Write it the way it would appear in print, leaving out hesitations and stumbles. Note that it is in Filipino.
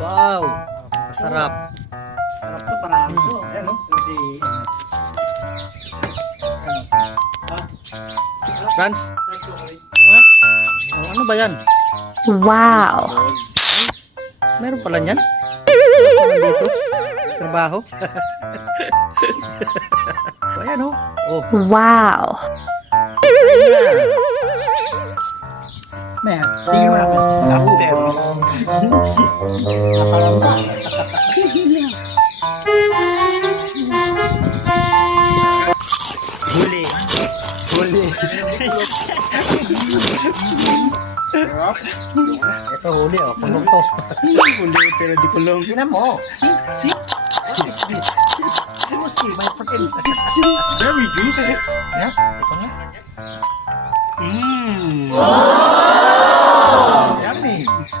Wow. Masarap. Sarap to, parang ito. Ayan, no? Kasi, Franz? Oh, ano ba yan? Wow! Meron pala niyan? Ano dito? Trabaho? So, ayan oh. Oh. Wow! Mer, tingin mo natin. After. Nakalamba. Huli. Huli. Ito huli oh. Kulong to. Hindi, pero di kulong. Tingnan mo. See? What is this? You will see my friends. Very good. Yeah? Ito nga. Mmm.